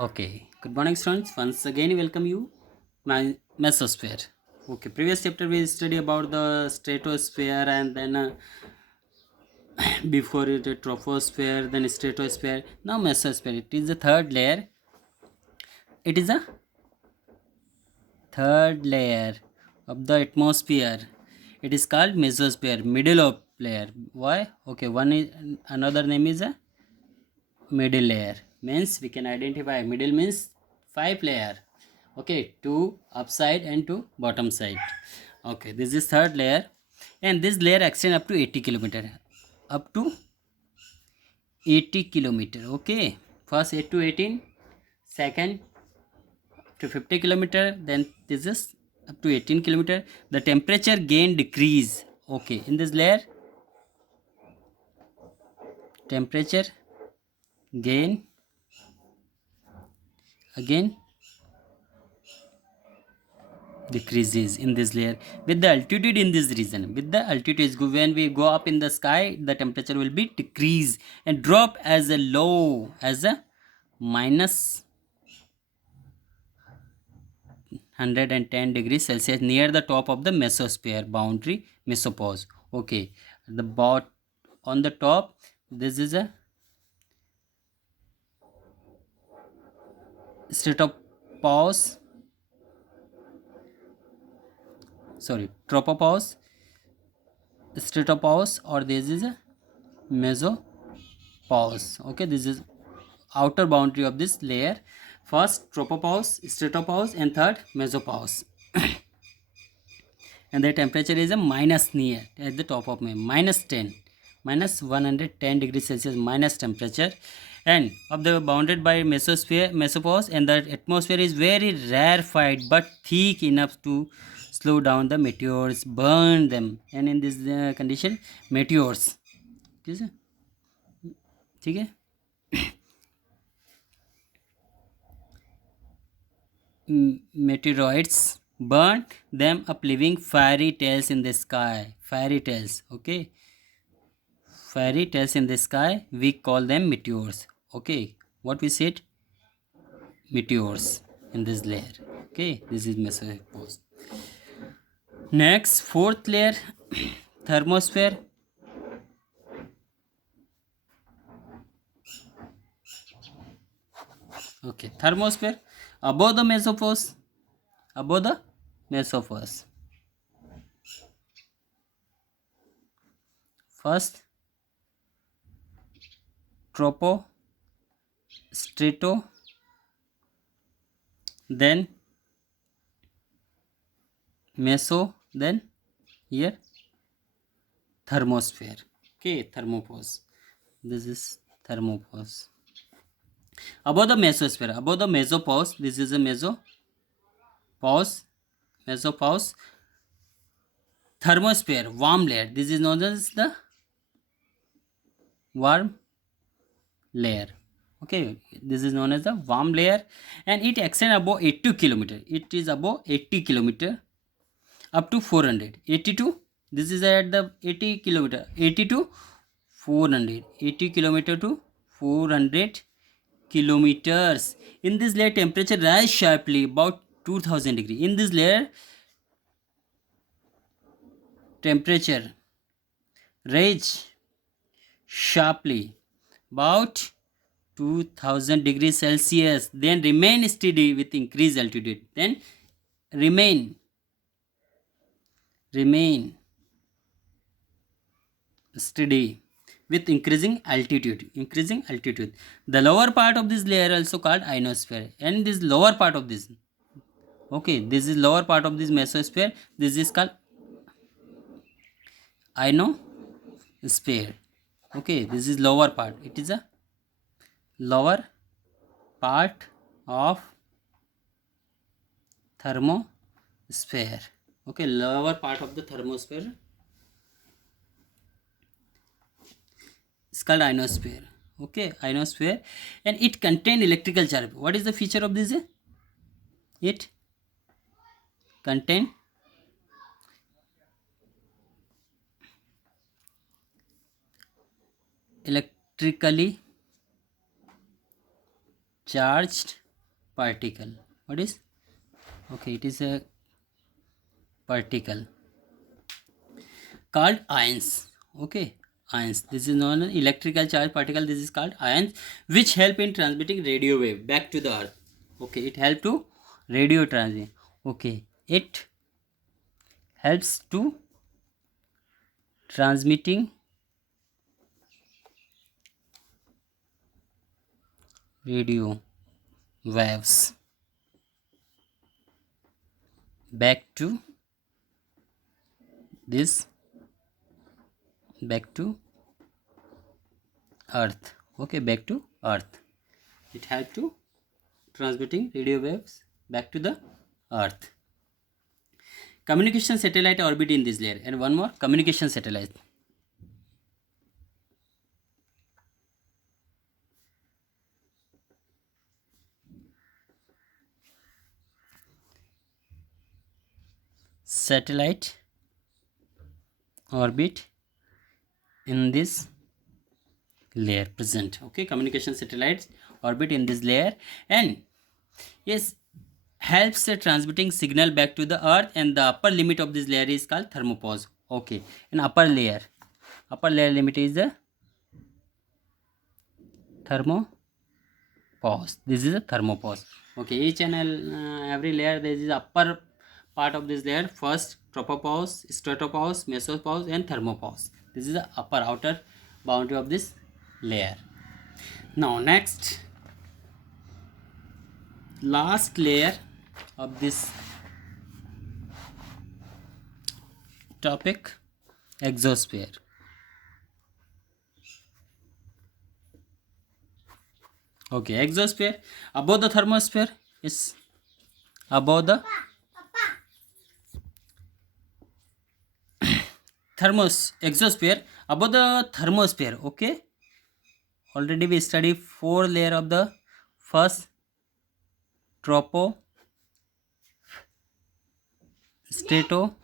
Okay, good morning, students. Once again, welcome you, my mesosphere. Okay, previous chapter we study about the stratosphere and then before it a troposphere, then stratosphere. Now mesosphere. It is the third layer. It is a third layer of the atmosphere. It is called mesosphere, middle of layer. Why? Okay, one is another name is a middle layer. Means we can identify middle means five layer. Okay, two upside and two bottom side. Okay, this is third layer, and this layer extend up to 80 kilometer, up to 80 kilometer. Okay, first 8 to 18, second to 50 kilometer, then this is up to 18 kilometer. The temperature gain decrease. Okay, in this layer temperature gain again decreases in this layer with the altitude. In this region with the altitude is good, when we go up in the sky the temperature will be decrease and drop as a low as a minus 110 degrees Celsius near the top of the mesosphere boundary mesopause. Okay, the bot on the top, this is a stratopause, sorry, tropopause, stratopause, or this is a mesopause. Okay, this is outer boundary of this layer. First tropopause, stratopause, and third mesopause. And the temperature is a minus near at the top of my minus 10, minus 110 degrees Celsius minus temperature, and of the bounded by mesosphere mesopause, and the atmosphere is very rarefied but thick enough to slow down the meteors, burn them, and in this condition meteors, ठीक है, meteoroids burn them up, leaving fairy tales in the sky. Fairy tales, okay, fairy tales in the sky. We call them meteors. Okay, what we said, meteors in this layer. Okay, this is mesopause. Next, fourth layer, thermosphere. Okay, thermosphere above the mesopause, above the mesopause. First tropo, strato, then meso, then here thermosphere. Okay, thermopause. This is thermopause. Above the mesosphere, above the mesopause, this is a mesopause, mesopause. Thermosphere, warm layer. This is known as the warm layer. Okay, this is known as the warm layer, and it extends above 80 kilometer. It is above 80 kilometer up to 400. 82. This is at the 80 kilometer. 80 to 400. 80 kilometer to 400 kilometers. In this layer, temperature rise sharply about 2000 degree. In this layer, temperature rise sharply about 2000 degrees Celsius, then remain steady with increased altitude. Then remain steady with increasing altitude. Increasing altitude. The lower part of this layer also called ionosphere, and this lower part of this. Okay, this is lower part of this mesosphere. This is called ionosphere. Okay, this is lower part. It is a lower part of thermosphere. Okay, lower part of the thermosphere is called ionosphere. Okay, ionosphere, and it contain electrical charge. What is the feature of this? It contain electrically charged particle. What is? Okay, it is a particle called ions. Okay, ions. This is known as electrical charge particle. This is called ions, which help in transmitting radio wave back to the earth. Okay, it help to radio transmit. Okay, it helps to transmitting radio waves back to this, back to earth. Okay, back to earth. It helps to transmitting radio waves back to the earth. Communication satellite orbit in this layer, and one more communication satellite. Satellite orbit in this layer present. Okay, communication satellites orbit in this layer, and yes, helps transmitting signal back to the earth, and the upper limit of this layer is called thermopause. Okay, in upper layer limit is the thermopause. This is a thermopause. Okay, each and every layer there is upper part of this layer. First tropopause, stratopause, mesopause, and thermopause. This is the upper outer boundary of this layer. Now next, last layer of this topic, exosphere. Okay, exosphere above the thermosphere is above the exosphere above the thermosphere. Okay, already we studied 4 layer of the first tropo, strato,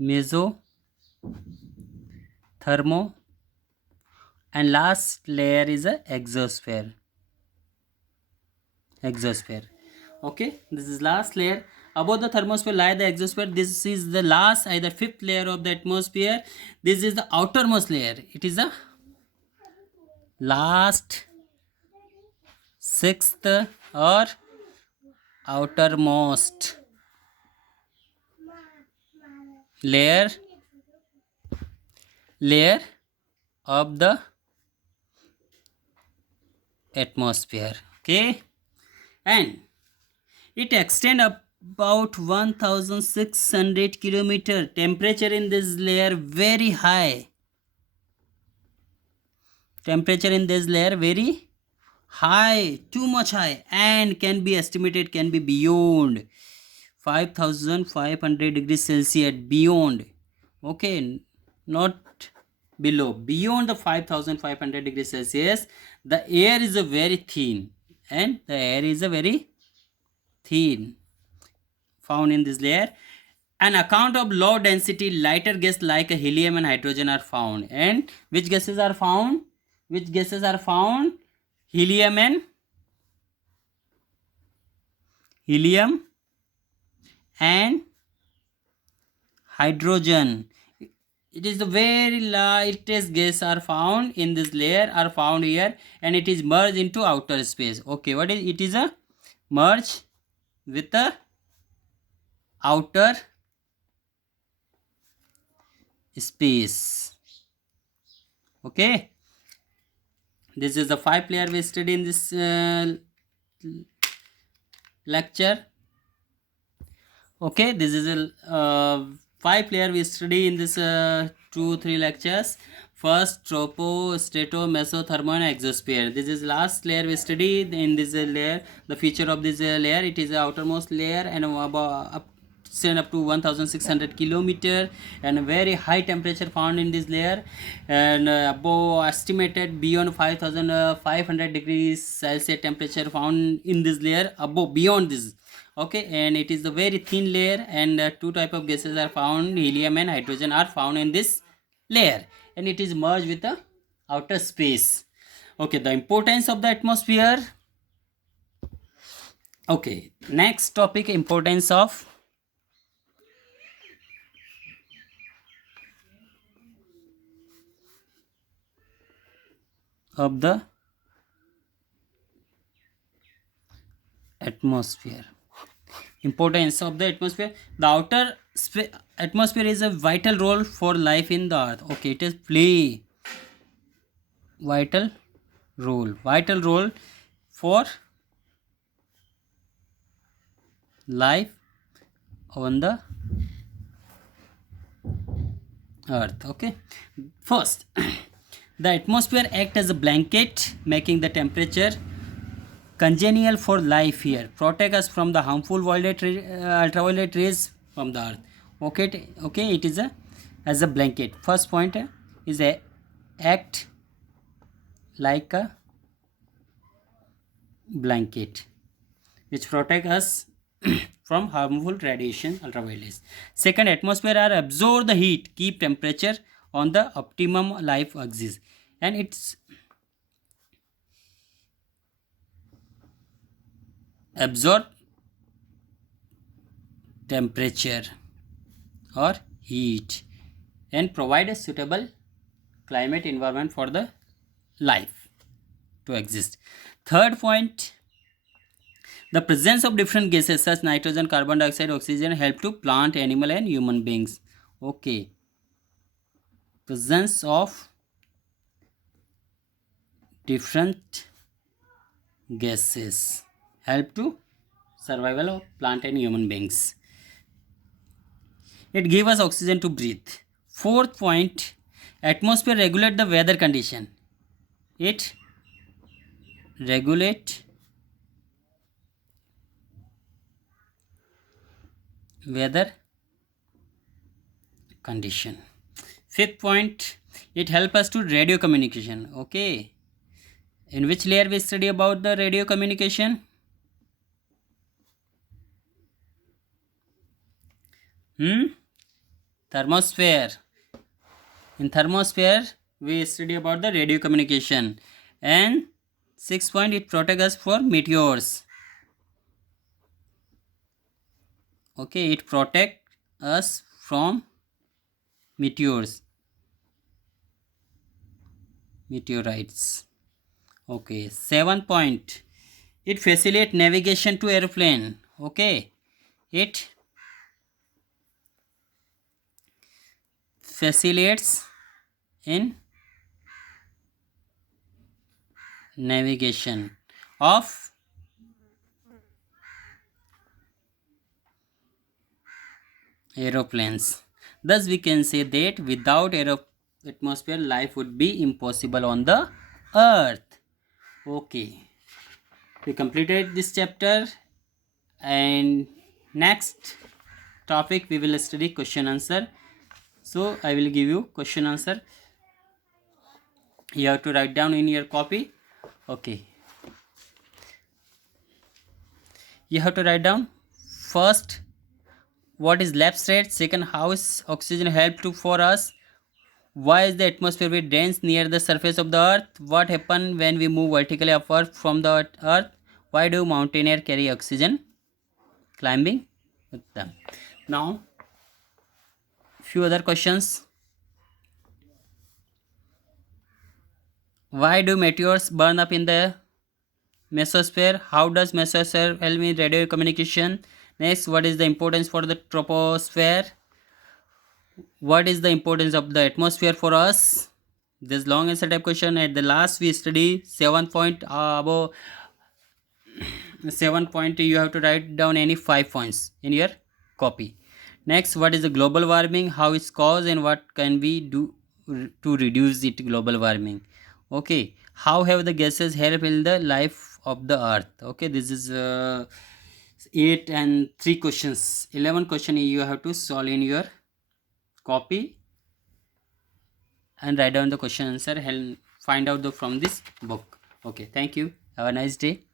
meso, thermo, and last layer is a exosphere. Okay, this is last layer. Above the thermosphere lie the exosphere. This is the last, either 5th layer of the atmosphere. This is the outermost layer. It is the last 6th or outermost layer of the atmosphere. Okay, and it extend about 1600 kilometer. Temperature in this layer very high. Temperature in this layer very high, too much high, and can be estimated, can be beyond 5500 degrees Celsius, beyond. Okay, not below, beyond the 5500 degrees Celsius. The air is a very thin, and the air is a very thin found in this layer. An account of low density lighter gas like helium and hydrogen are found. And which gases are found? Helium and hydrogen. It is the very lightest gas are found in this layer, are found here, and it is merged into outer space. Okay, what is it? Is a merge with the outer space. Okay, this is the 5 layer we studied in this lecture. Okay, this is a 5 layer we study in this 2-3 lectures. First, tropo, strato, meso, thermo, and exosphere. This is last layer we study in this layer. The feature of this layer, it is the outermost layer, and up to 1600 kilometer, and a very high temperature found in this layer, and above estimated beyond 5500 degrees Celsius temperature found in this layer, above, beyond this. Okay, and it is a very thin layer, and 2 type of gases are found, helium and hydrogen are found in this layer, and it is merged with the outer space. Okay, the importance of the atmosphere. Okay, next topic, importance of the atmosphere. Importance of the atmosphere. The atmosphere is a vital role for life in the earth. Okay, it is play vital role for life on the earth. Okay, first, the atmosphere act as a blanket, making the temperature congenial for life here, protect us from the harmful ultraviolet rays from the earth. Okay, okay, it is a as a blanket. First point is a act like a blanket which protect us from harmful radiation ultraviolets. Second, atmosphere are absorb the heat, keep temperature on the optimum life axis, and it's absorb temperature or heat and provide a suitable climate environment for the life to exist. Third point, the presence of different gases such nitrogen, carbon dioxide, oxygen help to plant, animal and human beings. Okay, presence of different gases help to survival of plant and human beings. It gives us oxygen to breathe. Fourth point, atmosphere regulate the weather condition. It regulate weather condition. Fifth point, it help us to radio communication. Okay, in which layer we study about the radio communication? Thermosphere. In thermosphere we study about the radio communication. And sixth point, it protect us for meteors. Okay, it protect us from meteorites. Okay, seventh point, it facilitate navigation to airplane. Okay, it facilitates in navigation of aeroplanes. Thus we can say that without atmosphere life would be impossible on the earth. Okay, we completed this chapter, and next topic we will study question answer. So I will give you question answer. You have to write down in your copy. Okay, you have to write down first what is left side, second how is oxygen help to for us, why is the atmosphere very dense near the surface of the earth, what happen when we move vertically upward from the earth, why do mountaineer carry oxygen climbing with them. Now few other questions. Why do meteors burn up in the mesosphere? How does mesosphere help in radio communication? Next, what is the importance for the troposphere? What is the importance of the atmosphere for us? This long answer type question. At the last we study 7 point above 7 point. You have to write down any 5 points in your copy. Next, what is the global warming, how it's caused, and what can we do to reduce it global warming. Okay, how have the gases helped in the life of the earth. Okay, this is 8 and 3 questions, 11 question you have to solve in your copy and write down the question answer and find out from this book. Okay, thank you, have a nice day.